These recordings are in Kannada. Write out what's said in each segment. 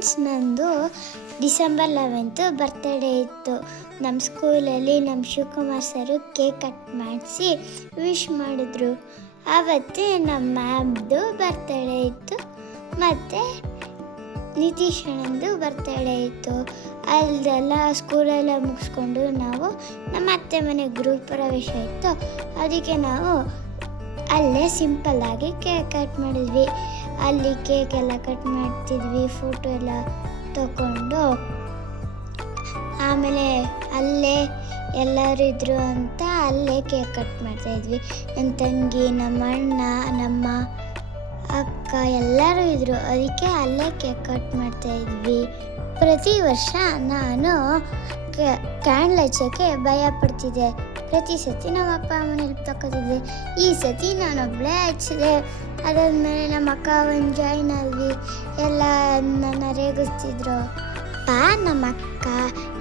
ಫ್ರೆಂಡ್ಸ್ ನಂದು ಡಿಸೆಂಬರ್ ಲೆವೆಂತು ಬರ್ತ್ಡೇ ಇತ್ತು. ನಮ್ಮ ಸ್ಕೂಲಲ್ಲಿ ನಮ್ಮ ಶಿವಕುಮಾರ್ ಸರು ಕೇಕ್ ಕಟ್ ಮಾಡಿಸಿ ವಿಶ್ ಮಾಡಿದ್ರು. ಆವತ್ತೇ ನಮ್ಮ ಮ್ಯಾಮ್ದು ಬರ್ತ್ಡೇ ಇತ್ತು. ಮತ್ತು ನಿತೀಶ್ ಅಣ್ಣಂದು ಬರ್ತ್ಡೇ ಇತ್ತು. ಅಲ್ಲದೆಲ್ಲ ಸ್ಕೂಲೆಲ್ಲ ಮುಗಿಸ್ಕೊಂಡು ನಾವು ನಮ್ಮ ಅತ್ತೆ ಮನೆ ಗ್ರೂಪ್ ಪ್ರವೇಶ ಇತ್ತು. ಅದಕ್ಕೆ ನಾವು ಅಲ್ಲೇ ಸಿಂಪಲ್ ಆಗಿ ಕೇಕ್ ಕಟ್ ಮಾಡಿದ್ವಿ. ಅಲ್ಲಿ ಕೇಕ್ ಎಲ್ಲ ಕಟ್ ಮಾಡ್ತಿದ್ವಿ ಫೋಟೋ ಎಲ್ಲ ತಗೊಂಡು ಆಮೇಲೆ ಅಲ್ಲೇ ಎಲ್ಲರೂ ಇದ್ರು ಅಂತ ಅಲ್ಲೇ ಕೇಕ್ ಕಟ್ ಮಾಡ್ತಾ ಇದ್ವಿ. ನನ್ನ ತಂಗಿ, ನಮ್ಮ ಅಣ್ಣ, ನಮ್ಮ ಅಕ್ಕ ಎಲ್ಲರೂ ಇದ್ರು. ಅದಕ್ಕೆ ಅಲ್ಲೇ ಕೇಕ್ ಕಟ್ ಮಾಡ್ತಾ ಇದ್ವಿ. ಪ್ರತಿ ವರ್ಷ ನಾನು ಕ್ಯಾಂಡ್ಲ್ ಹಚ್ಚೋಕ್ಕೆ ಭಯ ಪಡ್ತಿದ್ದೆ. ಪ್ರತಿ ಸತಿ ನಮ್ಮ ಅಪ್ಪ ಅಮ್ಮನ ಹೆಲ್ಪ್ ತಗೋತಿದ್ದೆ ಈ ಸತಿ ನಾನೊಬ್ಬಳೇ ಹಚ್ಚಿದೆ ಅದಾದಮೇಲೆ ನಮ್ಮ ಅಕ್ಕ ಒಂದು ಜಾಯಿನ್ ಆದ್ವಿ. ಎಲ್ಲ ನನ್ನ ರೇಗಿಸ್ತಿದ್ರು ಅಪ್ಪ, ನಮ್ಮ ಅಕ್ಕ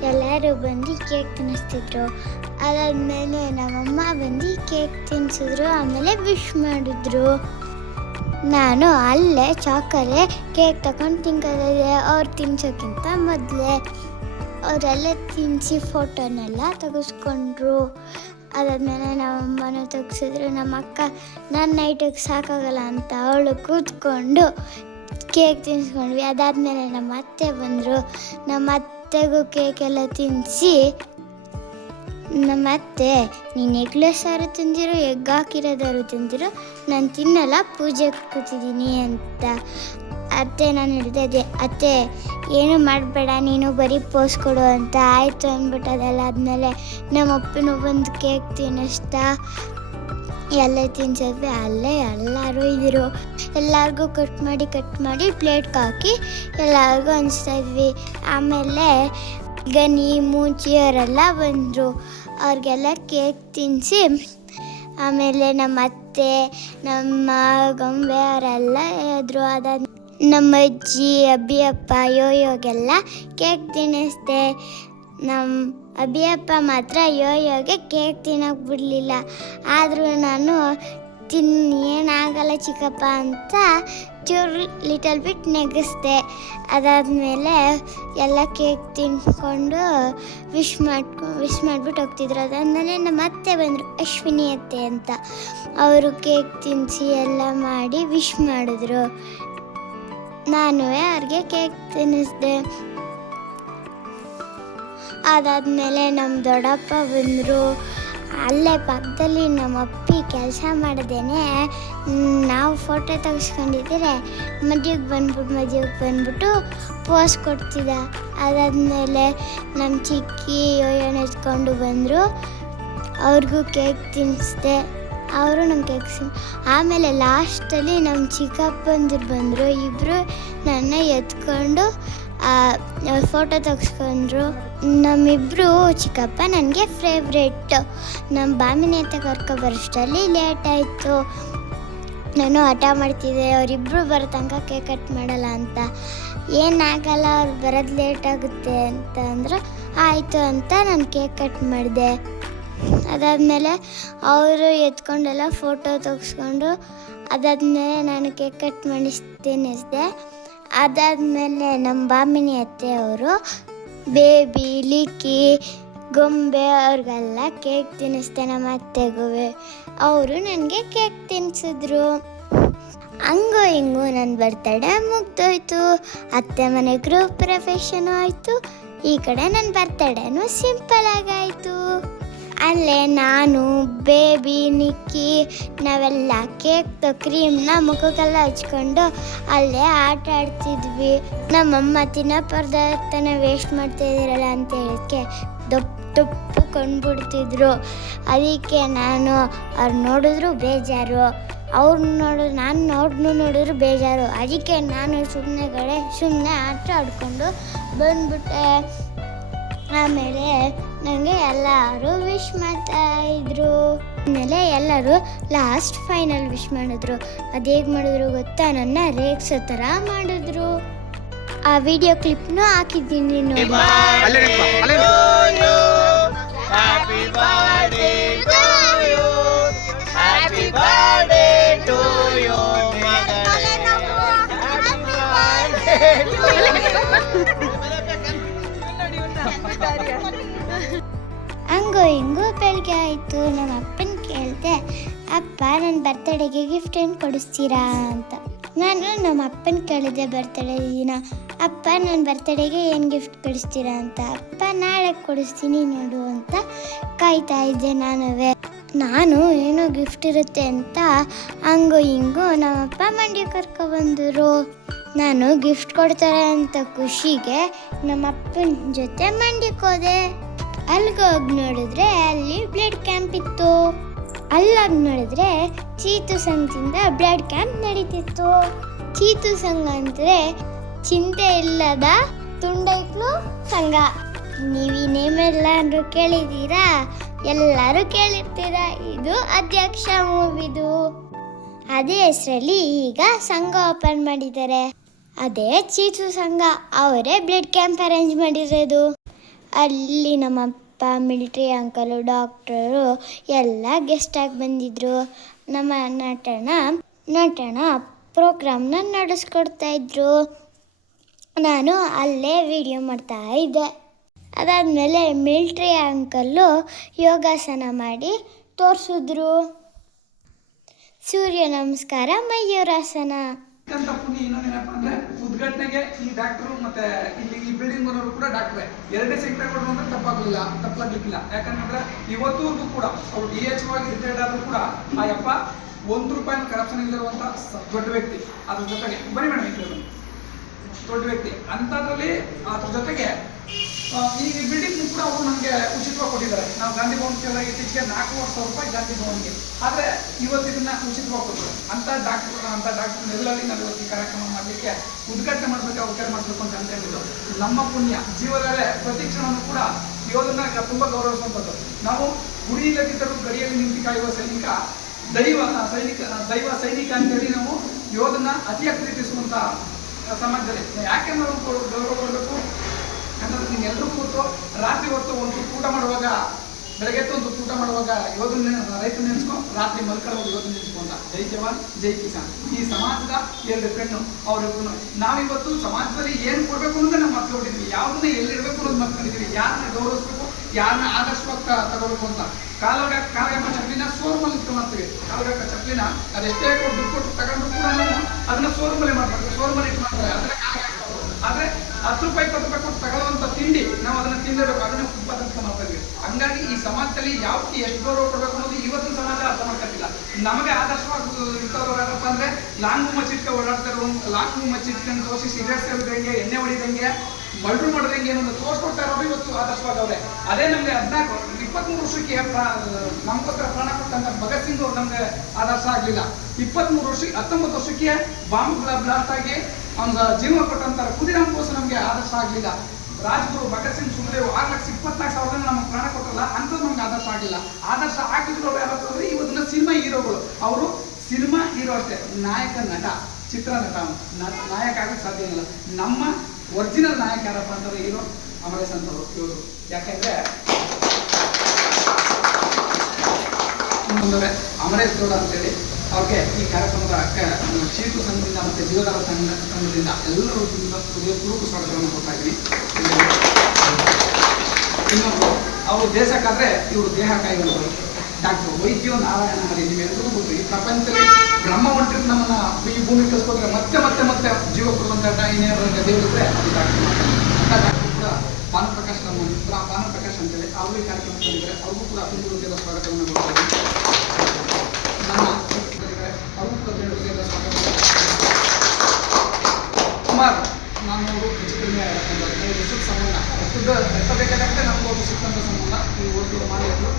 ಎಲ್ಲರೂ ಬಂದು ಕೇಕ್ ತಿನ್ನಿಸ್ತಿದ್ರು. ಅದಾದ್ಮೇಲೆ ನಮ್ಮಮ್ಮ ಬಂದು ಕೇಕ್ ತಿನ್ಸಿದ್ರು. ಆಮೇಲೆ ವಿಶ್ ಮಾಡಿದ್ರು. ನಾನು ಅಲ್ಲೇ ಚಾಕಲ್ಲೇ ಕೇಕ್ ತಗೊಂಡು ತಿನ್ಕೋತಿದ್ದೆ ಅವ್ರು ತಿನ್ಸೋಕ್ಕಿಂತ ಮೊದಲೇ. ಅವರೆಲ್ಲ ತಿನ್ನಿಸಿ ಫೋಟೋನೆಲ್ಲ ತೆಗೆಸ್ಕೊಂಡ್ರು. ಅದಾದ್ಮೇಲೆ ನಮ್ಮಮ್ಮನೂ ತೆಗ್ಸಿದ್ರು, ನಮ್ಮ ಅಕ್ಕ ನನ್ನ ನೈಟಿಗೆ ಸಾಕಾಗಲ್ಲ ಅಂತ ಅವಳು ಕೂತ್ಕೊಂಡು ಕೇಕ್ ತಿನ್ಸ್ಕೊಂಡ್ವಿ. ಅದಾದಮೇಲೆ ನಮ್ಮ ಅತ್ತೆ ಬಂದರು. ನಮ್ಮ ಅತ್ತೆಗೂ ಕೇಕ್ ಎಲ್ಲ ತಿನ್ನಿಸಿ ನಮ್ಮ ಅತ್ತೆ, ನೀನು ಎಗ್ಲೆ ಸಾರು ತಿಂದಿರು ಎಗ್ ಹಾಕಿರೋದಾರು ತಿಂದಿರು? ನಾನು ತಿನ್ನಲ್ಲ ಪೂಜೆ ಕೂತಿದ್ದೀನಿ ಅಂತ. ಅತ್ತೆ, ನಾನು ಹೇಳ್ತಾ ಇದ್ದೆ, ಅತ್ತೆ, ಏನು ಮಾಡಬೇಡ, ನೀನು ಬರೀ ಪೋಸ್ ಕೊಡು ಅಂತ. ಆಯಿತು ಅಂದ್ಬಿಟ್ಟು ಅದೆಲ್ಲ ಆದಮೇಲೆ ನಮ್ಮ ಅಪ್ಪನು ಬಂದು ಕೇಕ್ ತಿನ್ನಿಸ್ತಾ ಎಲ್ಲ ತಿನ್ಸಿದ್ವಿ ಅಲ್ಲೇ ಎಲ್ಲರೂ ಇದ್ರು. ಎಲ್ಲರಿಗೂ ಕಟ್ ಮಾಡಿ ಕಟ್ ಮಾಡಿ ಪ್ಲೇಟ್ಗೆ ಹಾಕಿ ಎಲ್ಲರಿಗೂ ಇದ್ವಿ. ಆಮೇಲೆ ಗನಿ ಮೂಚಿಯವರೆಲ್ಲ ಬಂದರು. ಅವ್ರಿಗೆಲ್ಲ ಕೇಕ್ ತಿನ್ನಿಸಿ ಆಮೇಲೆ ನಮ್ಮ ಅತ್ತೆ, ನಮ್ಮ ಗೊಂಬೆ ಅವರೆಲ್ಲ ಇದ್ರು ಅದಾದ ನಮ್ಮ ಅಜ್ಜಿ ಅಬ್ಬಿಯಪ್ಪ ಯೋಯೋಗೆಲ್ಲ ಕೇಕ್ ತಿನ್ನಿಸ್ದೆ. ನಮ್ಮ ಅಭಿಯಪ್ಪ ಮಾತ್ರ ಯೋಯೋಗೆ ಕೇಕ್ ತಿನ್ನೋಕೆ ಬಿಡಲಿಲ್ಲ. ಆದರೂ ನಾನು ತಿನ್, ಏನಾಗಲ್ಲ ಚಿಕ್ಕಪ್ಪ ಅಂತ ಚೂರು ಲಿಟಲ್ ಬಿಟ್ ನೆಗೆಸ್ದೆ. ಅದಾದಮೇಲೆ ಎಲ್ಲ ಕೇಕ್ ತಿನ್ಕೊಂಡು ವಿಶ್ ಮಾಡ್ಕೊ ವಿಶ್ ಮಾಡಿಬಿಟ್ಟು ಹೋಗ್ತಿದ್ರು. ಅದಾದಮೇಲೆ ನಮ್ಮ ಅತ್ತೆ ಬಂದರು, ಅಶ್ವಿನಿ ಅತ್ತೆ ಅಂತ. ಅವರು ಕೇಕ್ ತಿನ್ನಿಸಿ ಎಲ್ಲ ಮಾಡಿ ವಿಶ್ ಮಾಡಿದ್ರು. ನಾನು ಅವ್ರಿಗೆ ಕೇಕ್ ತಿನ್ನಿಸ್ದೆ? ಅದಾದಮೇಲೆ ನಮ್ಮ ದೊಡ್ಡಪ್ಪ ಬಂದರು. ಅಲ್ಲೇ ಪಕ್ಕದಲ್ಲಿ ನಮ್ಮ ಅಪ್ಪಿ ಕೆಲಸ ಮಾಡ್ದೇನೆ. ನಾವು ಫೋಟೋ ತೆಗೆಸ್ಕೊಂಡಿದ್ರೆ ಮದುವೆಗೆ ಬಂದ್ಬಿಟ್ಟು ಮದುವೆಗೆ ಬಂದ್ಬಿಟ್ಟು ಪೋಸ್ ಕೊಡ್ತಿದ್ದ. ಅದಾದಮೇಲೆ ನಮ್ಮ ಚಿಕ್ಕಿ ಯೋಯೋಣ ಎತ್ಕೊಂಡು ಬಂದರು. ಅವ್ರಿಗೂ ಕೇಕ್ ತಿನ್ನಿಸ್ದೆ. ಅವರು ಕೇಕ್ ತಿನ್ ಆಮೇಲೆ ಲಾಸ್ಟಲ್ಲಿ ನಮ್ಮ ಚಿಕ್ಕಪ್ಪಂದಿರು ಬಂದರು. ಇಬ್ಬರು ನನ್ನ ಎತ್ಕೊಂಡು ಫೋಟೋ ತೆಗೆಸ್ಕೊಂಡ್ರು. ನಮ್ಮಿಬ್ಬರು ಚಿಕ್ಕಪ್ಪ ನನಗೆ ಫೇವ್ರೇಟ್ ನಮ್ಮ ಬಾಮಿನಿ ಅಂತ ಕರ್ಕೊಬರೋಷ್ಟರಲ್ಲಿ ಲೇಟ್ ಆಯಿತು. ನಾನು ಹಠ ಮಾಡ್ತಿದ್ದೆ. ಅವರಿಬ್ಬರು ಬರೋ ತನಕ ಕೇಕ್ ಕಟ್ ಮಾಡಲ್ಲ ಅಂತ. ಏನಾಗಲ್ಲ, ಅವ್ರು ಬರೋದು ಲೇಟ್ ಆಗುತ್ತೆ ಅಂತ ಅಂದ್ರೆ, ಆಯಿತು ಅಂತ ನಾನು ಕೇಕ್ ಕಟ್ ಮಾಡಿದೆ. ಅದಾದಮೇಲೆ ಅವರು ಎತ್ಕೊಂಡೆಲ್ಲ ಫೋಟೋ ತೆಗೆಸ್ಕೊಂಡು ಅದಾದಮೇಲೆ ನಾನು ಕೇಕ್ ಕಟ್ ಮಾಡಿಸ್ತಿನಿಸ್ದೆ ಅದಾದಮೇಲೆ ನಮ್ಮ ಬಾಮಿನಿ ಅತ್ತೆ ಅವರು ಬೇಬಿ, ಲಿಕ್ಕಿ, ಗೊಂಬೆ ಅವ್ರಿಗೆಲ್ಲ ಕೇಕ್ ತಿನ್ನಿಸ್ದೆ ನಮ್ಮ ಅತ್ತೆಗೂ. ಅವರು ನನಗೆ ಕೇಕ್ ತಿನ್ನಿಸಿದ್ರು ಹಂಗೋ ಹಿಂಗೋ ನನ್ನ ಬರ್ತಡೇ ಮುಗ್ದೋಯ್ತು. ಅತ್ತೆ ಮನೆ ಗ್ರೂಪ್ ಪ್ರೊಫೆಷನು ಆಯಿತು. ಈ ಕಡೆ ನನ್ನ ಬರ್ತಡೇನು ಸಿಂಪಲ್ ಆಗಾಯಿತು ಅಲ್ಲೇ ನಾನು ಬೇಬಿ ನಿಕ್ಕಿ ನಾವೆಲ್ಲ ಕೇಕ್ ಕ್ರೀಮ್ನ ಮುಖಕ್ಕೆಲ್ಲ ಹಚ್ಕೊಂಡು ಅಲ್ಲೇ ಆಟ ಆಡ್ತಿದ್ವಿ. ನಮ್ಮಮ್ಮ ತಿನ್ನೋ ಪದಾರ್ಥನ ವೇಸ್ಟ್ ಮಾಡ್ತಾ ಇದ್ದೀರಲ್ಲ ಅಂತ ಹೇಳಕ್ಕೆ ದಪ್ಪ ತುಪ್ಪು ಕೊಂಡ್ಬಿಡ್ತಿದ್ರು. ಅದಕ್ಕೆ ನಾನು ಅವ್ರು ನೋಡಿದ್ರು ಬೇಜಾರು. ಅವ್ರು ನೋಡಿದ್ರು ನಾನು ನೋಡ್ನು ನೋಡಿದ್ರು ಬೇಜಾರು. ಅದಕ್ಕೆ ನಾನು ಸುಮ್ಮನೆ ಕಡೆ ಸುಮ್ಮನೆ ಆಟ ಆಡಿಕೊಂಡು ಬಂದ್ಬಿಟ್ಟೆ. ಆಮೇಲೆ ನನಗೆ ಎಲ್ಲರೂ ವಿಶ್ ಮಾಡ್ತಾ ಇದ್ರು. ಆಮೇಲೆ ಎಲ್ಲರೂ ಲಾಸ್ಟ್ ಫೈನಲ್ ವಿಶ್ ಮಾಡಿದ್ರು. ಅದು ಹೇಗೆ ಮಾಡಿದ್ರು ಗೊತ್ತಾ? ನನ್ನ ರೇಗ್ಸೋ ಥರ ಮಾಡಿದ್ರು. ಆ ವಿಡಿಯೋ ಕ್ಲಿಪ್ನು ಹಾಕಿದ್ದೀನಿ ನೋಡಿ. Happy birthday. ಹಂಗೋ ಹಿಂಗೋ ಬೆಳಗ್ಗೆ ಆಯಿತು. ನಮ್ಮ ಅಪ್ಪನ ಕೇಳಿದೆ, ಅಪ್ಪ ನನ್ನ ಬರ್ತಡೆಗೆ ಗಿಫ್ಟ್ ಏನು ಕೊಡಿಸ್ತೀರಾ? ಅಂತ. ನಾನು ನಮ್ಮ ಅಪ್ಪನ ಕೇಳಿದೆ ಬರ್ತಡೇ ದಿನ, ಅಪ್ಪ ನನ್ನ ಬರ್ತಡೆಗೆ ಏನು ಗಿಫ್ಟ್ ಕೊಡಿಸ್ತೀರಾ? ಅಂತ. ಅಪ್ಪ, ನಾಳೆ ಕೊಡಿಸ್ತೀನಿ ನೋಡು, ಅಂತ ಕಾಯ್ತಾ ಇದ್ದೆ ನಾನುವೇ. ನಾನು ಏನೋ ಗಿಫ್ಟ್ ಇರುತ್ತೆ ಅಂತ. ಹಂಗೋ ಹಿಂಗೋ ನಮ್ಮಪ್ಪ ಮಂಡ್ಯ ಕರ್ಕೊಬಂದರು ನಾನು ಗಿಫ್ಟ್ ಕೊಡ್ತಾರೆ ಅಂತ ಖುಷಿಗೆ ನಮ್ಮ ಅಪ್ಪನ ಜೊತೆ ಮಂಡ್ಯಕ್ಕೆ ಹೋದೆ. ಅಲ್ಲಿಗೆ ಹೋಗಿ ನೋಡಿದ್ರೆ ಅಲ್ಲಿ ಬ್ಲಡ್ ಕ್ಯಾಂಪ್ ಇತ್ತು. ಅಲ್ಲಾಗಿ ನೋಡಿದ್ರೆ ಚೀತು ಸಂಘದಿಂದ ಬ್ಲಡ್ ಕ್ಯಾಂಪ್ ನಡೀತಿತ್ತು. ಚೀತು ಸಂಘ ಅಂದ್ರೆ ಚಿಂತೆ ಇಲ್ಲದ ತುಂಡೈಕ್ಲು ಸಂಘ. ನೀವು ಈ ನೇಮ್ ಎಲ್ಲಾರು ಕೇಳಿದ್ದೀರಾ? ಎಲ್ಲರೂ ಕೇಳಿರ್ತೀರಾ? ಇದು ಅಧ್ಯಕ್ಷ ಮೂವಿದು. ಅದೇ ಹೆಸರಲ್ಲಿ ಈಗ ಸಂಘ ಓಪನ್ ಮಾಡಿದ್ದಾರೆ. ಅದೇ ಚೀಚು ಸಂಘ. ಅವರೇ ಬ್ಲಡ್ ಕ್ಯಾಂಪ್ ಅರೇಂಜ್ ಮಾಡಿರೋದು. ಅಲ್ಲಿ ನಮ್ಮಪ್ಪ ಮಿಲಿಟ್ರಿ ಅಂಕಲು ಡಾಕ್ಟರು ಎಲ್ಲ ಗೆಸ್ಟಾಗಿ ಬಂದಿದ್ರು. ನಮ್ಮ ನಟನ ನಟನ ಪ್ರೋಗ್ರಾಮ್ನ ನಡೆಸ್ಕೊಡ್ತಾ ಇದ್ರು. ನಾನು ಅಲ್ಲೇ ವಿಡಿಯೋ ಮಾಡ್ತಾ ಇದ್ದೆ. ಅದಾದಮೇಲೆ ಮಿಲ್ಟ್ರಿ ಅಂಕಲ್ಲು ಯೋಗಾಸನ ಮಾಡಿ ತೋರಿಸಿದ್ರು. ಸೂರ್ಯ ನಮಸ್ಕಾರ, ಮಯೂರಾಸನ. ಉದ್ಘಾಟನೆಗೆ ಈ ಡಾಕ್ಟರ್ ಮತ್ತೆ ಇಲ್ಲಿ ಈ ಬಿಲ್ಡಿಂಗ್ ಬರೋರು ಕೂಡ ಡಾಕ್ಟ್ರೆ ಎರಡೇ ಸೆಕ್ಟರ್ ಕೊಡರು ಅಂದ್ರೆ ತಪ್ಪಾಗಲಿಲ್ಲ, ತಪ್ಪಾಗ್ಲಿಕ್ಕಿಲ್ಲ. ಯಾಕಂದ್ರೆ ಇವತ್ತುವರೆಗೂ ಕೂಡ ಅವ್ರು ಡಿ ಎಚ್ ಆಗಿ ರಿಟೈರ್ಡ್ ಆದ್ರೂ ಕೂಡ ಆ ಯಪ್ಪ ಒಂದು ರೂಪಾಯಿ ಕರಪ್ಷನ್ ಇಲ್ಲಿರುವಂತ ದೊಡ್ಡ ವ್ಯಕ್ತಿ. ಅದ್ರ ಜೊತೆಗೆ ಬನ್ನಿ ಮೇಡಮ್. ದೊಡ್ಡ ವ್ಯಕ್ತಿ. ಅಂಥದ್ರಲ್ಲಿ ಅದ್ರ ಜೊತೆಗೆ ಈ ಬಿಲ್ಡಿಂಗ್ ಕೂಡ ಅವರು ನಮಗೆ ಉಚಿತವಾಗಿ ಕೊಟ್ಟಿದ್ದಾರೆ. ನಾವು ಗಾಂಧಿ ಭವನ್ ಕೇಳಿದಾಗ ಇತ್ತೀಚೆಗೆ ನಾಲ್ಕೂವರೆ ಸಾವಿರ ರೂಪಾಯಿ ಗಾಂಧಿ ಭವನ್ಗೆ. ಆದರೆ ಇವತ್ತು ಇದನ್ನ ಉಚಿತವಾಗಿ ಕೊಟ್ಟರು ಅಂತ ಡಾಕ್ಟರ್ ಅಂತ ಡಾಕ್ಟರ್ ನೆರಳಲ್ಲಿ ನಾವು ಇವತ್ತು ಈ ಕಾರ್ಯಕ್ರಮ ಮಾಡಲಿಕ್ಕೆ ಉದ್ಘಾಟನೆ ಮಾಡಬೇಕು ಅವಕಾಶ ಮಾಡಬೇಕು ಅಂತ ಹೇಳಿದ್ರು ನಮ್ಮ ಪುಣ್ಯ. ಜೀವನದಲ್ಲೇ ಪ್ರತಿ ಕ್ಷಣವೂ ಕೂಡ ಯೋಧನ ತುಂಬ ಗೌರವಿಸುವಂಥದ್ದು. ನಾವು ಗುರಿ ಇಲ್ಲದಿದ್ದರೂ ಗಡಿಯಲ್ಲಿ ನಿಂತು ಕಾಯುವ ಸೈನಿಕ, ದೈವ ಸೈನಿಕ ದೈವ ಸೈನಿಕ ಅಂತೇಳಿ ನಾವು ಯೋಧನ ಅತಿಯಾಗಿ ಪ್ರೀತಿಸುವಂಥ ಸಮಾಜದಲ್ಲಿ. ಯಾಕೆ ನಾವು ಗೌರವ ಗೌರವ ಕೊಡಬೇಕು? ಯಾಕಂದ್ರೆ ಎಲ್ಲರೂ ಕೂತು ರಾತ್ರಿ ಹೊತ್ತು ಒಂದು ಊಟ ಮಾಡುವಾಗ, ಬೆಳಗ್ಗೆ ಒಂದು ಊಟ ಮಾಡುವಾಗ ಯೋಧನ ರೈತ ನೆನೆಸ್ಕೊ, ರಾತ್ರಿ ಮಲ್ಕೊಳ್ಳೋದು ಯೋಧನ ನೆನೆಸ್ಕೊ ಅಂತ. ಜೈ ಜವಾನ್, ಜೈ ಕಿಸಾನ್. ಈ ಸಮಾಜದ ಎರಡು ಕಣ್ಣು ಅವ್ರಿಗೂ ನಾವಿವತ್ತು ಸಮಾಜದಲ್ಲಿ ಏನು ಕೊಡಬೇಕು ಅಂತ ನಾವು ಮರ್ತ್ಕೊಂಡಿದ್ವಿ. ಯಾವ್ದನ್ನ ಎಲ್ಲಿಡ್ಬೇಕು ಅನ್ನೋದು ಮರ್ತ್ಕೊಂಡಿದ್ವಿ. ಯಾರನ್ನ ಗೌರವಿಸ್ಬೇಕು ಯಾರನ್ನ ಆದರ್ಶವಾಗಿ ತಗೋಬೇಕು ಅಂತ. ಕಾಲಗ ಕಾಲಗಮ್ಮ ಚಪ್ಲಿನ ಸೋರ್ಮಲ್ಲಿ ಇಟ್ಕೊಂಡ್ತೀವಿ ಕಾಲಗಕ್ಕ ಚಪ್ಲಿನ ಅದೆಷ್ಟೇ ದುಡ್ಡು ಕೊಟ್ಟು ತಗೊಂಡು ಕೂಡ ಅದನ್ನ ಸೋರ್ಮಲೆ ಮಾಡ್ಬಾರ್ದು. ಸೋರ್ಮಲೆ ಮಾಡ್ತಾರೆ. ಅದನ್ನ ಆದ್ರೆ ಹತ್ತು ರೂಪಾಯಿ, ಇಪ್ಪತ್ತು ರೂಪಾಯಿ ಕೊಟ್ಟು ತಗೊಳ್ಳುವಂತ ತಿಂಡಿ ನಾವು ಅದನ್ನ ತಿನ್ನಬೇಕು ಅದನ್ನ ಫುಟ್ಪಾತ್ ಅಂತ ಮಾಡ್ತಾ ಹಂಗಾಗಿ ಈ ಸಮಾಜದಲ್ಲಿ ಯಾವಕ್ಕೆ ಎಷ್ಟು ಗೌರವ ಕೊಡಬೇಕು ಅನ್ನೋದು ಇವತ್ತಿನ ಸಮಾಜ ಅರ್ಥ ಮಾಡ್ಕೊತಿಲ್ಲ ನಮಗೆ ಆದರ್ಶವಾಗಿ ಇರ್ತವ್ರು ಯಾರಪ್ಪ ಅಂದ್ರೆ ಲಾಂಗು ಮಚ್ಚಿಟ್ಕ ಓಡಾಡ್ತಾರೆ ಲಾಂಗು ಮಚ್ಚಿಟ್ಕೊಂಡು ತೋರಿಸಿ ಸಿಗರೇಟ್ ಸೇರಿದಂಗೆ ಎಣ್ಣೆ ಹೊಡಿದಂಗೆ ಮಲ್ಡ್ರು ಮಾಡಿದಂಗೆ ಏನೋ ತೋರಿಸ್ಕೊಡ್ತಾ ಇರೋದು ಇವತ್ತು ಆದರ್ಶವಾಗವ್ರೆ ಅದೇ ನಮ್ಗೆ ಹದಿನಾಲ್ಕು, ಇಪ್ಪತ್ಮೂರು ವರ್ಷಕ್ಕೆ ನಮ್ಗೋಸ್ಕರ ಪ್ರಾಣ ಕೊಟ್ಟಂತ ಭಗತ್ ಸಿಂಗ್ ಅವ್ರು ನಮ್ಗೆ ಆದರ್ಶ ಆಗ್ಲಿಲ್ಲ. ಇಪ್ಪತ್ಮೂರು ವರ್ಷಕ್ಕೆ ಹತ್ತೊಂಬತ್ತು ವರ್ಷಕ್ಕೆ ಬಾಂಬ್ ಬ್ಲಾಸ್ಟ್ ಆಗಿ ಅವ್ನ ಜೀವನ ಕೊಟ್ಟಂತ ಕುದಿರಾಮ್ ಬೋಸ್ ನಮಗೆ ಆದರ್ಶ ಆಗಲಿಲ್ಲ. ರಾಜ್ಗುರು ಭಗತ್ ಸಿಂಗ್ ಸುಖದೇವ್ ಆರು ಲಕ್ಷ ಇಪ್ಪತ್ನಾಲ್ಕು ಸಾವಿರ ನಮಗೆ ಪ್ರಾಣ ಕೊಟ್ಟಲ್ಲ ಅಂಥದ್ದು ನಮ್ಗೆ ಆದರ್ಶ ಆಗಿಲ್ಲ ಆದರ್ಶ ಆಗಿದ್ರು ಯಾವತ್ತು ಅಂದ್ರೆ ಇವತ್ತಿನ ಸಿನಿಮಾ ಹೀರೋಗಳು. ಅವರು ಸಿನಿಮಾ ಹೀರೋ ಅಷ್ಟೇ, ನಾಯಕ ನಟ, ಚಿತ್ರ ನಟ. ನಾಯಕ ಆಗಕ್ಕೆ ಸಾಧ್ಯ ಇಲ್ಲ. ನಮ್ಮ ಒರಿಜಿನಲ್ ನಾಯಕ ಯಾರಪ್ಪ ಅಂತಂದ್ರೆ ಹೀರೋ ಅಮರೇಶ್ ಅಂತವ್ರು ಇವರು. ಯಾಕೆಂದ್ರೆ ಅಮರೇಶ್ ಗೌಡ ಅಂತೇಳಿ ಅವ್ರಿಗೆ ಈ ಕಾರ್ಯಕ್ರಮದ ಅಕ್ಕ ಚೀಟು ಸಂಘದಿಂದ ಮತ್ತೆ ಜೀವದಾರ ಸಂಘ, ಸಂಘದಿಂದ ಎಲ್ಲರೂ ಹೃದಯಪೂರ್ವಕ ಸ್ವಾಗತವನ್ನು ಕೊಡ್ತಾ ಇದ್ದೀನಿ. ಇನ್ನೊಂದು, ಅವರು ದೇಶಕ್ಕಾದ್ರೆ ಇವರು ದೇಹ ಕಾಯುವಂಥವ್ರು ಡಾಕ್ಟರ್ ವೈದ್ಯ ನಾರಾಯಣ ಹರಿ ನೀವೆಲ್ಲರಿಗೂ ಗೊತ್ತು, ಈ ಪ್ರಪಂಚದಲ್ಲಿ ಬ್ರಹ್ಮ ಒಂಟ್ರಿ ನಮ್ಮನ್ನ ಈ ಭೂಮಿ ಕಳ್ಸ್ಕೊಟ್ರೆ ಮತ್ತೆ ಮತ್ತೆ ಮತ್ತೆ ಜೀವ ಕೊಡುವಂತ ಏನಾದ್ರು ದೇವರಿದ್ರೆ ಅದು ಡಾಕ್ಟರ್ ಅಂತ ಡಾಕ್ಟರ್ ಕೂಡ ಭಾನುಪ್ರಕಾಶ್ ನಮ್ಮ ಮಿತ್ರ ಭಾನುಪ್ರಕಾಶ್ ಅಂತೇಳಿ, ಅವರು ಈ ಅವ್ರಿಗೂ ಕೂಡ ಅಭಿವೃದ್ಧಿ ಸ್ವಾಗತವನ್ನು ಕೊಡ್ತಾ ಇದ್ದೀನಿ ನಮ್ಮ ಬಂದಿದ್ದಾರೆ ಅವ್ರಿಗೂ ಕೂಡ ಅಭಿವೃದ್ಧಿ ಹೃದಯದ ಸ್ವಾಗತ ಕುಮಾರ್ ನಾನು ಹೆಚ್ಚು ಕಡಿಮೆ ಒಂದು ಹದಿನೈದು ವರ್ಷದ ಸಂಬಂಧ ರಕ್ತದ ರಕ್ತ ಬೇಕಾದಂತೆ ನಮ್ಗೆ ಒಂದು ಸಿಕ್ಕಂಥ ಸಂಬಂಧ ಈ ಒಂದು ಮಾಡಿದ್ರು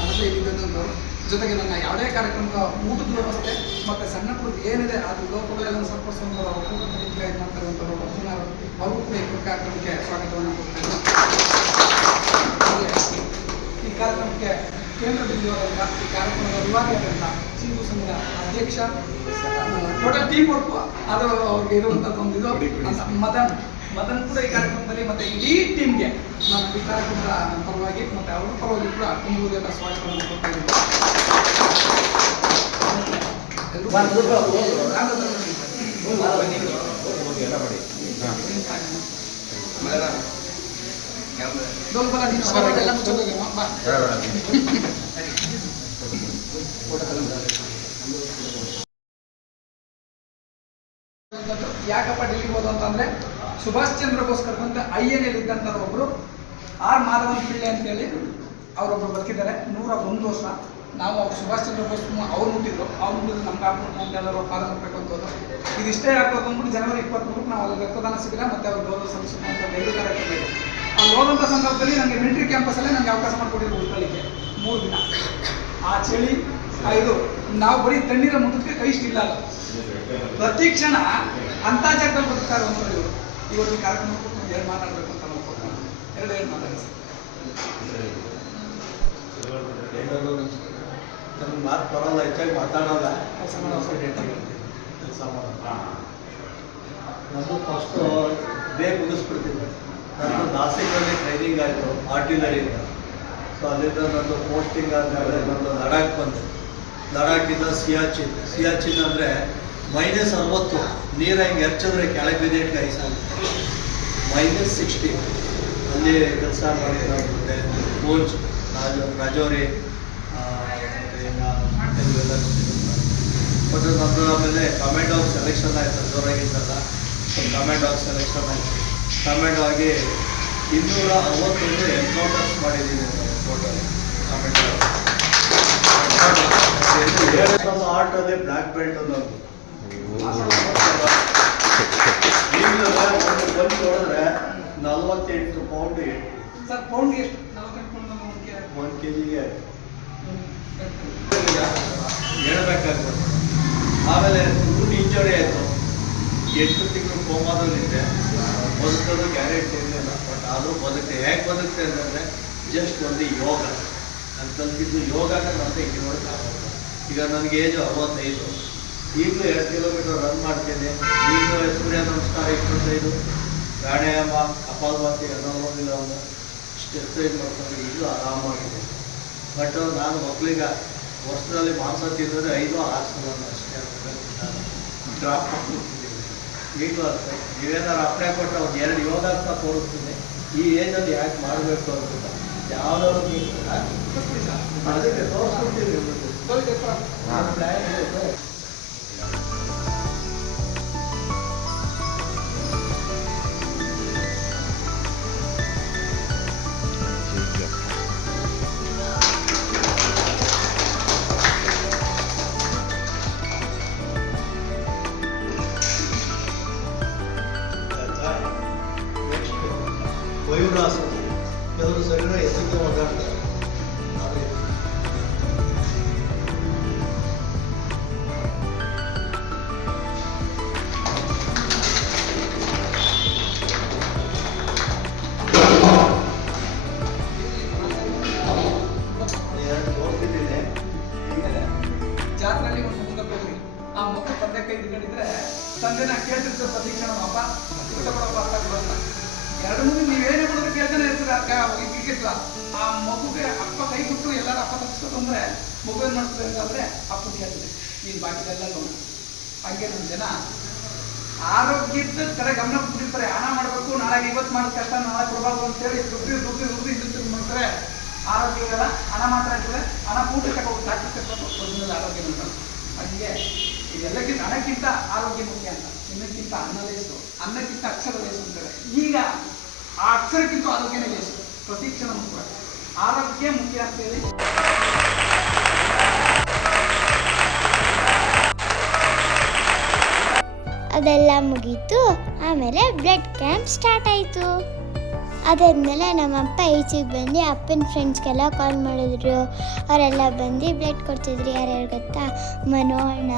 ಮತ್ತೆ ಇಲ್ಲಿ ಬಂದಂಥವ್ರು ಜೊತೆಗೆ ನನ್ನ ಯಾವುದೇ ಕಾರ್ಯಕ್ರಮದ ಊಟದ ವ್ಯವಸ್ಥೆ ಮತ್ತು ಸಣ್ಣ ಪುಟ್ಟ ಏನಿದೆ ಅದು ಲೋಕಗಳೆಲ್ಲ ಸರಿಪಡಿಸುವಂಥವ್ರು ಸ್ವಲ್ಪ ಇದು ಮಾಡ್ತಿರುವಂಥವ್ರು ಕುಮಾರ್ ಅವರು ಕೂಡ ಈ ಕಾರ್ಯಕ್ರಮಕ್ಕೆ ಸ್ವಾಗತವನ್ನು ಕೊಡ್ತಾರೆ ಈ ಕಾರ್ಯಕ್ರಮಕ್ಕೆ ಕೇಂದ್ರ ಬಿಂದುವಾದಂಥ ಈ ಕಾರ್ಯಕ್ರಮದ ವಿಭಾಗದಂಥ ಸಿಂಧು ಸಂಘದ ಅಧ್ಯಕ್ಷ ಟೋಟಲ್ ಟೀಮ್ ವರ್ಕು ಅದು ಅವ್ರಿಗೆ ಇರುವಂಥದ್ದು ಒಂದು ಇದು ಮದನ್. ಮದನ್ ಕೂಡ ಈ ಕಾರ್ಯಕ್ರಮದಲ್ಲಿ ಮತ್ತೆ ಇಡೀ ಟೀಮ್ಗೆ ನಾನು ಈ ಕಾರ್ಯಕ್ರಮದ ಪರವಾಗಿ ಮತ್ತೆ ಅವರ ಪರವಾಗಿ ಕೂಡ ತುಂಬುವುದೆಲ್ಲ ಸ್ವಾಗತವನ್ನು ಕೊಡ್ತಾ ಯಾಕಪ್ಪ ಡೆಲ್ಲಿಗೆ ಹೋದ ಅಂತಂದ್ರೆ ಸುಭಾಷ್ ಚಂದ್ರ ಬೋಸ್ ಕರ್ಕೊಂತ ಐ ಎನ್ ಎಲ್ ಇದ್ದಂತ ಒಬ್ರು, ಆರ್ ಮಾಧವನ್ ಪಿಳ್ಳೆ ಅಂತೇಳಿ ಅವರೊಬ್ರು ಬರ್ತಿದ್ದಾರೆ. ನೂರ ಒಂದು ವರ್ಷ ನಾವು ಅವ್ರು ಸುಭಾಷ್ ಚಂದ್ರ ಬೋಸ್ ಅವ್ರು ಮುಟ್ಟಿದ್ರು ಅವ್ರು ಮುಟ್ಟಿದ್ರು ನಮ್ಗೆ ಹಾಕ್ಬಿಟ್ಟು ಅಂತ ಎಲ್ಲರೂ ಪಾದ ಹಾಕ್ಬೇಕು ಅಂತ ಹೋದ್ರು. ಇದಿಷ್ಟೇ ಆಗ್ಬೇಕು ಅಂದ್ಬಿಟ್ಟು ಜನವರಿ ಇಪ್ಪತ್ತ್ಮೂರಕ್ಕೆ ನಾವು ಅಲ್ಲಿ ರಕ್ತದಾನ ಶಿಬಿರ ಮತ್ತೆ ಅವ್ರು ಗೌರವ ಸಲ್ಲಿಸಬೇಕು ಅಂತ ಎರಡು ಕಾರ್ಯಕ್ರಮ ಇದೆ. ಅಲ್ಲಿ ಹೋದಂಥ ಸಂದರ್ಭದಲ್ಲಿ ನನಗೆ ಮಿಲಿಟರಿ ಕ್ಯಾಂಪಸಲ್ಲೇ ನನಗೆ ಅವಕಾಶ ಮಾಡಿಕೊಟ್ಟಿದ್ರು ಉಳ್ಕೊಳ್ಳಿಕ್ಕೆ ಮೂರು ದಿನ. ಆ ಚಳಿ ಆ ಇದು ನಾವು ಬರೀ ತಣ್ಣೀರ ಮುಟ್ಟಕ್ಕೆ ಕೈ ಇಷ್ಟ ಅಲ್ಲ ಪ್ರತಿ ಕ್ಷಣ ಅಂತ ಜಾಗದಲ್ಲಿ ಬರ್ತಾರೆ ಅಂತ ಇವರು. ಇವತ್ತು ಈ ಕಾರ್ಯಕ್ರಮ ಏನು ಮಾತಾಡಬೇಕು ಅಂತ ನಾವು ಕೊಡ್ತಾನೆ ಎರಡು ಏನು ಮಾತಾಡಿ ಮಾತು ಬರೋಲ್ಲ ಹೆಚ್ಚಾಗಿ ಮಾತಾಡೋಲ್ಲ. ಕೆಲಸ ಮಾಡೋಲ್ಲ ನಮ್ಮದು ಫಸ್ಟು ಬೇಗ ಮುಗಿಸ್ಬಿಡ್ತೀನಿ. ನಾನು ನಾಸಿಕಲ್ಲಿ ಟ್ರೈನಿಂಗ್ ಆಯಿತು ಆರ್ಟಿಲರಿಯಿಂದ ಸೊ ಅಲ್ಲಿಂದ ನಂದು ಪೋಸ್ಟಿಂಗ್ ಆದಮೇಲೆ ನಂದು ಲಡಾಖ್ ಬಂದೆ. ಲಡಾಖಿಂದ ಸಿಯಾಚಿನ್. ಸಿಯಾಚಿನ್ ಅಂದರೆ ಮೈನಸ್ ಅರವತ್ತು ನೀರು ಹಿಂಗೆ ಎರಚಿದ್ರೆ ಕೆಳಗೆ ಬಿದ್ದಿಟ್ಟು ಐಸಾಗುತ್ತೆ ಮೈನಸ್ ಸಿಕ್ಸ್ಟಿ. ಅಲ್ಲಿ ಕೆಲಸ ಮಾಡಿ ನಾವು ಮತ್ತೆ ಕೋಚ್ ರಾಜ ರಾಜೋರಿ ಬಟ್ ನಮ್ಮದು ಆಮೇಲೆ ಆಫ್ ಸೆಲೆಕ್ಷನ್ ಆಯಿತು ಜೋರಾಗಿದ್ದಲ್ಲ ಆಫ್ ಸೆಲೆಕ್ಷನ್ ಆಯಿತು. ಕಮೆಂಟ್ ಆಗಿ ಇನ್ನೂರ ಅರವತ್ತೊಂದು ಎನ್ಕೌಂಟರ್ಸ್ ಮಾಡಿದ್ದೀನಿ ಟೋಟಲ್ ಕಮೆಂಟ್ ಅದೇ ಬ್ಲ್ಯಾಕ್ ಬೆಲ್ಟ್ ಅನ್ನೋದು ನಲ್ವತ್ತೆಂಟು ಪೌಂಡ್ ಸರ್ ಪೌಂಡ್ ಎಷ್ಟು ಒಂದು ಕೆ ಜಿಗೆ ಹೇಳ್ಬೇಕಾಗ್ಬೋದು ಆಮೇಲೆ ಫುಲ್ ಇಂಜುರಿ ಆಯಿತು ಎಷ್ಟು ತಿಂಗಳು ಕೋಮಾದಲ್ಲಿದ್ದೆ ಬದುಕೋದು ಗ್ಯಾರಂಟಿ ಇರಲಿಲ್ಲ ಬಟ್ ಆದರೂ ಬದುಕ್ತೆ ಹೇಗೆ ಬದುಕ್ತೆ ಅಂತಂದರೆ ಜಸ್ಟ್ ಒಂದು ಯೋಗ ನಾನು ಕಲ್ತಿದ್ದು ಯೋಗನ ಇರೋದಕ್ಕೆ ಆಗೋಲ್ಲ ಈಗ ನನಗೆ ಏಜು ಅರವತ್ತೈದು ಈಗಲೂ ಎರಡು ಕಿಲೋಮೀಟರ್ ರನ್ ಮಾಡ್ತೇನೆ. ಈಗಲೂ ಸೂರ್ಯ ನಮಸ್ಕಾರ ಇಪ್ಪತ್ತೈದು ಪ್ರಾಣಾಯಾಮ ಕಪಾಲಭಾತಿ ಅನ್ನೋದಿಲ್ಲ ಒಂದು ಇಷ್ಟು ಎಕ್ಸಸೈಸ್ ಮಾಡ್ಕೊಂಡು ಈಗಲೂ ಆರಾಮಾಗಿದೆ. ಬಟ್ ನಾನು ಮಕ್ಕಳಿಗೆ ವರ್ಷದಲ್ಲಿ ಮಾಂಸ ತಿಂದರೆ ಐದು ಆರು ಸಲ ಅಷ್ಟೇ ಡ್ರಾಪ್ ಮಾಡ್ಬಿಡ್ತಿದ್ದೀನಿ ಈಗಲೂ ಅಷ್ಟೇ ನೀವೇನಾರು ಅಪ್ಲೈ ಕೊಟ್ಟು ಒಂದು ಎರಡು ಯೋಗಾಸನ ತೋರಿಸ್ತೀನಿ. ಈ ಏಜಲ್ಲಿ ಯಾಕೆ ಮಾಡಬೇಕು ಅಂತ. ಯಾವುದಾದ್ರು ಅದಕ್ಕೆ ತೋರಿಸ್ಕೊಡ್ತೀನಿ ಎರಡು ಮೂರು ನೀವೇನೇ ಮಾಡಿದ್ರು ಕೇಳ್ತಾನೆ ಇರ್ತೀರ ಅಕ್ಕ ಕ್ರಿಕೆಟ್ ಆ ಮಗುಗೆ ಅಪ್ಪ ಕೈ ಕೊಟ್ಟು ಎಲ್ಲರೂ ಅಪ್ಪ ತಪ್ಪಿಸ್ಬೇಕು ಅಂದ್ರೆ ಮಗು ಏನು ಮಾಡ್ತಾರೆ ಅಂತಂದ್ರೆ ಅಪ್ಪ ಕೇಳ್ತದೆ ನೀನು ಬಾಕಿದೆಲ್ಲ ನೋಡು ಹಂಗೆ ನಮ್ಮ ಜನ ಆರೋಗ್ಯದ ಕಡೆ ಗಮನ ಕೊಟ್ಟಿರ್ತಾರೆ ಹಣ ಮಾಡಬೇಕು ನಾಳೆ ಇವತ್ತು ಮಾಡೋದು ಕಷ್ಟ ನಾಳೆ ಕೊಡಬಾರ್ದು ಅಂತೇಳಿ ದುಡ್ಡು ದುಡ್ಡು ದುಡ್ಡು ಹಿಂದೆ ಮಾಡ್ತಾರೆ ಆರೋಗ್ಯ ಇರಲ್ಲ ಹಣ ಮಾತ್ರ ಇರ್ತದೆ ಹಣ ಊಟ ತಗೋಬೇಕು ಡಾಕ್ಟರ್ ಒರಿಜಿನಲ್ ಆರೋಗ್ಯ ಮಾಡ್ತಾರೆ ಹಂಗೆ ಇದೆಲ್ಲಕ್ಕಿಂತ ಹಣಕ್ಕಿಂತ ಆರೋಗ್ಯ ಮುಖ್ಯ ಅಂತ. ಚಿನ್ನಕ್ಕಿಂತ ಅನ್ನ ಲೇಸು ಅನ್ನಕ್ಕಿಂತ ಅಕ್ಷರ ಲೇಸು ಅಂತಾರೆ. ಈಗ ಆ ಅಕ್ಷರಕ್ಕಿಂತ ಆರೋಗ್ಯನೇ ಲೇಸು ಪ್ರತಿ ಕ್ಷಣ ಮುಖ್ಯ. ಆರೋಗ್ಯ ಮುಖ್ಯ ಅಂತೇಳಿ ಅದೆಲ್ಲ ಮುಗೀತು. ಆಮೇಲೆ ಬ್ಲಡ್ ಕ್ಯಾಂಪ್ ಸ್ಟಾರ್ಟ್ ಆಯಿತು. ಅದಾದ್ಮೇಲೆ ನಮ್ಮಪ್ಪ ಈಚೆಗೆ ಬಂದು ಅಪ್ಪನ ಫ್ರೆಂಡ್ಸ್ಗೆಲ್ಲ ಕಾಲ್ ಮಾಡಿದ್ರು. ಅವರೆಲ್ಲ ಬಂದು ಬ್ಲಡ್ ಕೊಡ್ತಿದ್ರು. ಯಾರ್ಯಾರು ಗೊತ್ತಾ? ಮನೋ ಅಣ್ಣ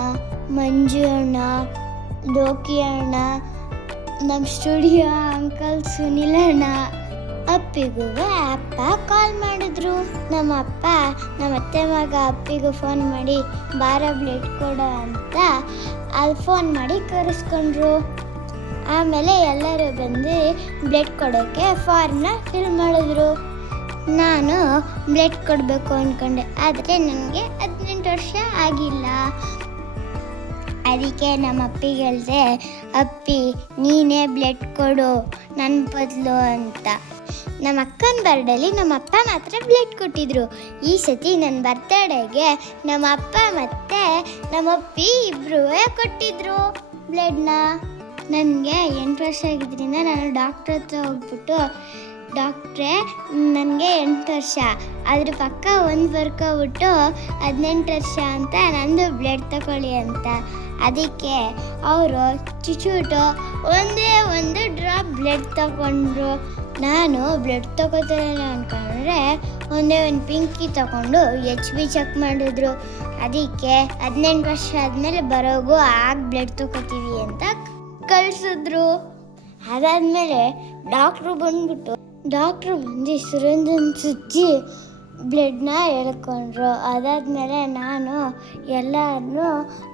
ಮಂಜು ಅಣ್ಣ ಲೋಕಿ ಅಣ್ಣ ನಮ್ಮ ಸ್ಟುಡಿಯೋ ಅಂಕಲ್ ಸುನಿಲ್ ಅಣ್ಣ ಅಪ್ಪಿಗೂ ಅಪ್ಪ ಕಾಲ್ ಮಾಡಿದ್ರು. ನಮ್ಮ ಅಪ್ಪ, ನಮ್ಮ ಅತ್ತೆ ಮಗ ಅಪ್ಪಿಗೂ ಫೋನ್ ಮಾಡಿ, ಬಾರ ಬ್ಲಡ್ ಕೊಡು ಅಂತ ಅಲ್ಲಿ ಫೋನ್ ಮಾಡಿ ಕರೆಸ್ಕೊಂಡ್ರು. ಆಮೇಲೆ ಎಲ್ಲರೂ ಬಂದು ಬ್ಲೆಡ್ ಕೊಡೋಕ್ಕೆ ಫಾರ್ಮ್ನ ಫಿಲ್ ಮಾಡಿದ್ರು. ನಾನು ಬ್ಲೆಡ್ ಕೊಡಬೇಕು ಅಂದ್ಕೊಂಡೆ ಆದರೆ ನನಗೆ ಹದಿನೆಂಟು ವರ್ಷ ಆಗಿಲ್ಲ. ಅದಕ್ಕೆ ನಮ್ಮ ಅಪ್ಪಿಗೆ ಹೇಳಿದೆ, ಅಪ್ಪಿ, ನೀನೇ ಬ್ಲಡ್ ಕೊಡು ನನ್ನ ಬದಲು ಅಂತ. ನಮ್ಮ ಅಕ್ಕನ ಬರ್ಡಲ್ಲಿ ನಮ್ಮ ಅಪ್ಪ ಮಾತ್ರ ಬ್ಲಡ್ ಕೊಟ್ಟಿದ್ರು. ಈ ಸತಿ ನನ್ನ ಬರ್ತಡೆಗೆ ನಮ್ಮ ಅಪ್ಪ ಮತ್ತು ನಮ್ಮ ಅಪ್ಪಿ ಇಬ್ಬರೂ ಕೊಟ್ಟಿದ್ರು ಬ್ಲಡ್ನ ನನಗೆ ಎಂಟು ವರ್ಷ ಆಗಿದ್ದರಿಂದ ನಾನು ಡಾಕ್ಟ್ರ್ ಹತ್ರ ಹೋಗ್ಬಿಟ್ಟು, ಡಾಕ್ಟ್ರೇ, ನನಗೆ ಎಂಟು ವರ್ಷ. ಅದ್ರ ಪಕ್ಕ ಒಂದು ಬರ್ಕೋಬಿಟ್ಟು ಹದಿನೆಂಟು ವರ್ಷ ಅಂತ ನಂದು ಬ್ಲಡ್ ತಗೊಳ್ಳಿ ಅಂತ. ಅದಕ್ಕೆ ಅವರು ಚುಚುಟು ಒಂದೇ ಒಂದು ಡ್ರಾಪ್ ಬ್ಲಡ್ ತಗೊಂಡ್ರು. ನಾನು ಬ್ಲಡ್ ತಗೋತೇನೆ ಅಂದ್ಕೊಂಡ್ರೆ ಒಂದೇ ಒಂದು ಪಿಂಕಿ ತಗೊಂಡು ಎಚ್ ಬಿ ಚೆಕ್ ಮಾಡಿದ್ರು. ಅದಕ್ಕೆ ಹದಿನೆಂಟು ವರ್ಷ ಆದಮೇಲೆ ಬರೋಗು ಆಗ ಬ್ಲಡ್ ತಗೋತೀವಿ ಅಂತ ಕಳಿಸಿದ್ರು. ಅದಾದಮೇಲೆ ಡಾಕ್ಟ್ರು ಬಂದ್ಬಿಟ್ಟು, ಡಾಕ್ಟ್ರು ಬಂದು ಸುರೇಂದ್ರನ್ ಸುಚ್ಚಿ ಬ್ಲಡ್ನ ಎಳ್ಕೊಂಡ್ರು ಅದಾದಮೇಲೆ ನಾನು ಎಲ್ಲರನ್ನೂ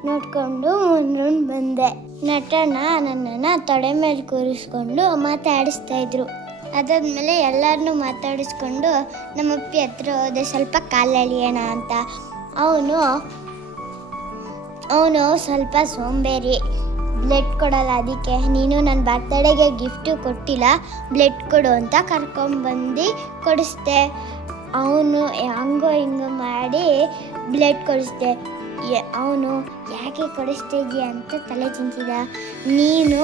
ನೋಡಿಕೊಂಡು ಮುಂದ್ರೊಂಡು ಬಂದೆ. ನಟನ ನನ್ನನ್ನು ತೊಡೆ ಮೇಲೆ ಕೂರಿಸ್ಕೊಂಡು ಮಾತಾಡಿಸ್ತಾ ಇದ್ರು. ಅದಾದಮೇಲೆ ಎಲ್ಲರನ್ನೂ ಮಾತಾಡಿಸ್ಕೊಂಡು ನಮ್ಮ ಅಪ್ಪಿ ಹತ್ರ ಹೋದೆ, ಸ್ವಲ್ಪ ಕಾಲೆಳಿಯೋಣ ಅಂತ. ಅವನು ಅವನು ಸ್ವಲ್ಪ ಸೋಂಬೇರಿ. ಬ್ಲಡ್ ಕೊಡಲ್ಲ ಅದಕ್ಕೆ, ನೀನು ನನ್ನ ಬರ್ತಡೆಗೆ ಗಿಫ್ಟು ಕೊಟ್ಟಿಲ್ಲ, ಬ್ಲಡ್ ಕೊಡು ಅಂತ ಕರ್ಕೊಂಡ್ಬಂದು ಕೊಡಿಸ್ದೆ. ಅವನು ಹಂಗೋ ಹಿಂಗೋ ಮಾಡಿ ಬ್ಲಡ್ ಕೊಡಿಸ್ದೆ. ಅವನು ಯಾಕೆ ಕೊಡಿಸ್ತಾ ಅಂತ ತಲೆ ಚಿಂತಿದ ನೀನು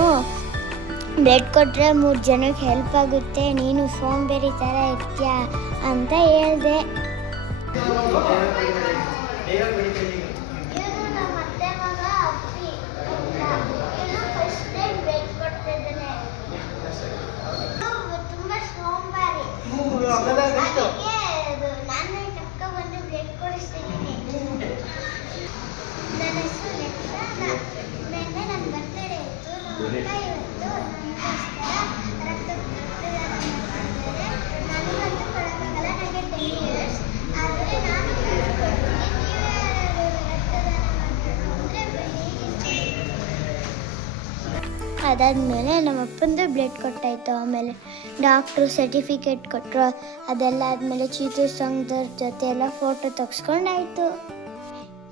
ಬ್ಲಡ್ ಕೊಟ್ಟರೆ ಮೂರು ಜನಕ್ಕೆ ಹೆಲ್ಪ್ ಆಗುತ್ತೆ. ನೀನು ಸೋಂಬೇರಿ ಥರ ಇರ್ತೀಯ ಅಂತ ಹೇಳಿದೆ. ಅದಾದಮೇಲೆ ನಮ್ಮ ಅಪ್ಪಂದು ಬ್ಲಡ್ ಕೊಟ್ಟಾಯಿತು. ಆಮೇಲೆ ಡಾಕ್ಟ್ರು ಸರ್ಟಿಫಿಕೇಟ್ ಕೊಟ್ಟರು ಅದೆಲ್ಲ ಆದಮೇಲೆ ಚೀತು ಸಂಘದವ್ರ ಜೊತೆ ಎಲ್ಲ ಫೋಟೋ ತೆಗ್ಸ್ಕೊಂಡಾಯಿತು.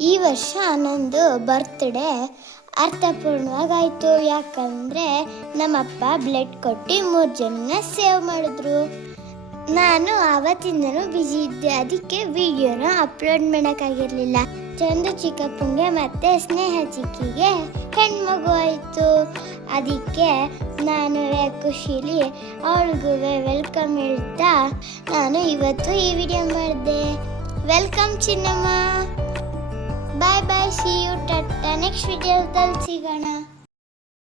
ಈ ವರ್ಷ ನಂದು ಬರ್ತ್ಡೇ ಅರ್ಥಪೂರ್ಣವಾಗಾಯಿತು. ಯಾಕಂದರೆ ನಮ್ಮಪ್ಪ ಬ್ಲಡ್ ಕೊಟ್ಟು ಮೂರು ಜನನ ಸೇವ್ ಮಾಡಿದ್ರು. ನಾನು ಆವತ್ತಿಂದನೂ ಬ್ಯುಸಿ ಇದ್ದೆ. ಅದಕ್ಕೆ ವಿಡಿಯೋನ ಅಪ್ಲೋಡ್ ಮಾಡೋಕ್ಕಾಗಿರಲಿಲ್ಲ. ಚಂದು ಚಿಕ್ಕಪ್ಪಂಗೆ ಮತ್ತೆ ಸ್ನೇಹ ಚಿಕ್ಕಿಗೆ ಹೆಣ್ಮಗು ಆಯಿತು. ಅದಕ್ಕೆ ನಾನು ಖುಷಿಲಿ ಅವಳಿಗೂ ವೆಲ್ಕಮ್ ಹೇಳ್ತಾ ನಾನು ಇವತ್ತು ಈ ವಿಡಿಯೋ ಮಾಡಿದೆ. Welcome Chinnamma. Bye bye see you ಟಟ್ಟ next ವಿಡಿಯೋದಲ್ಲಿ ಸಿಗೋಣ.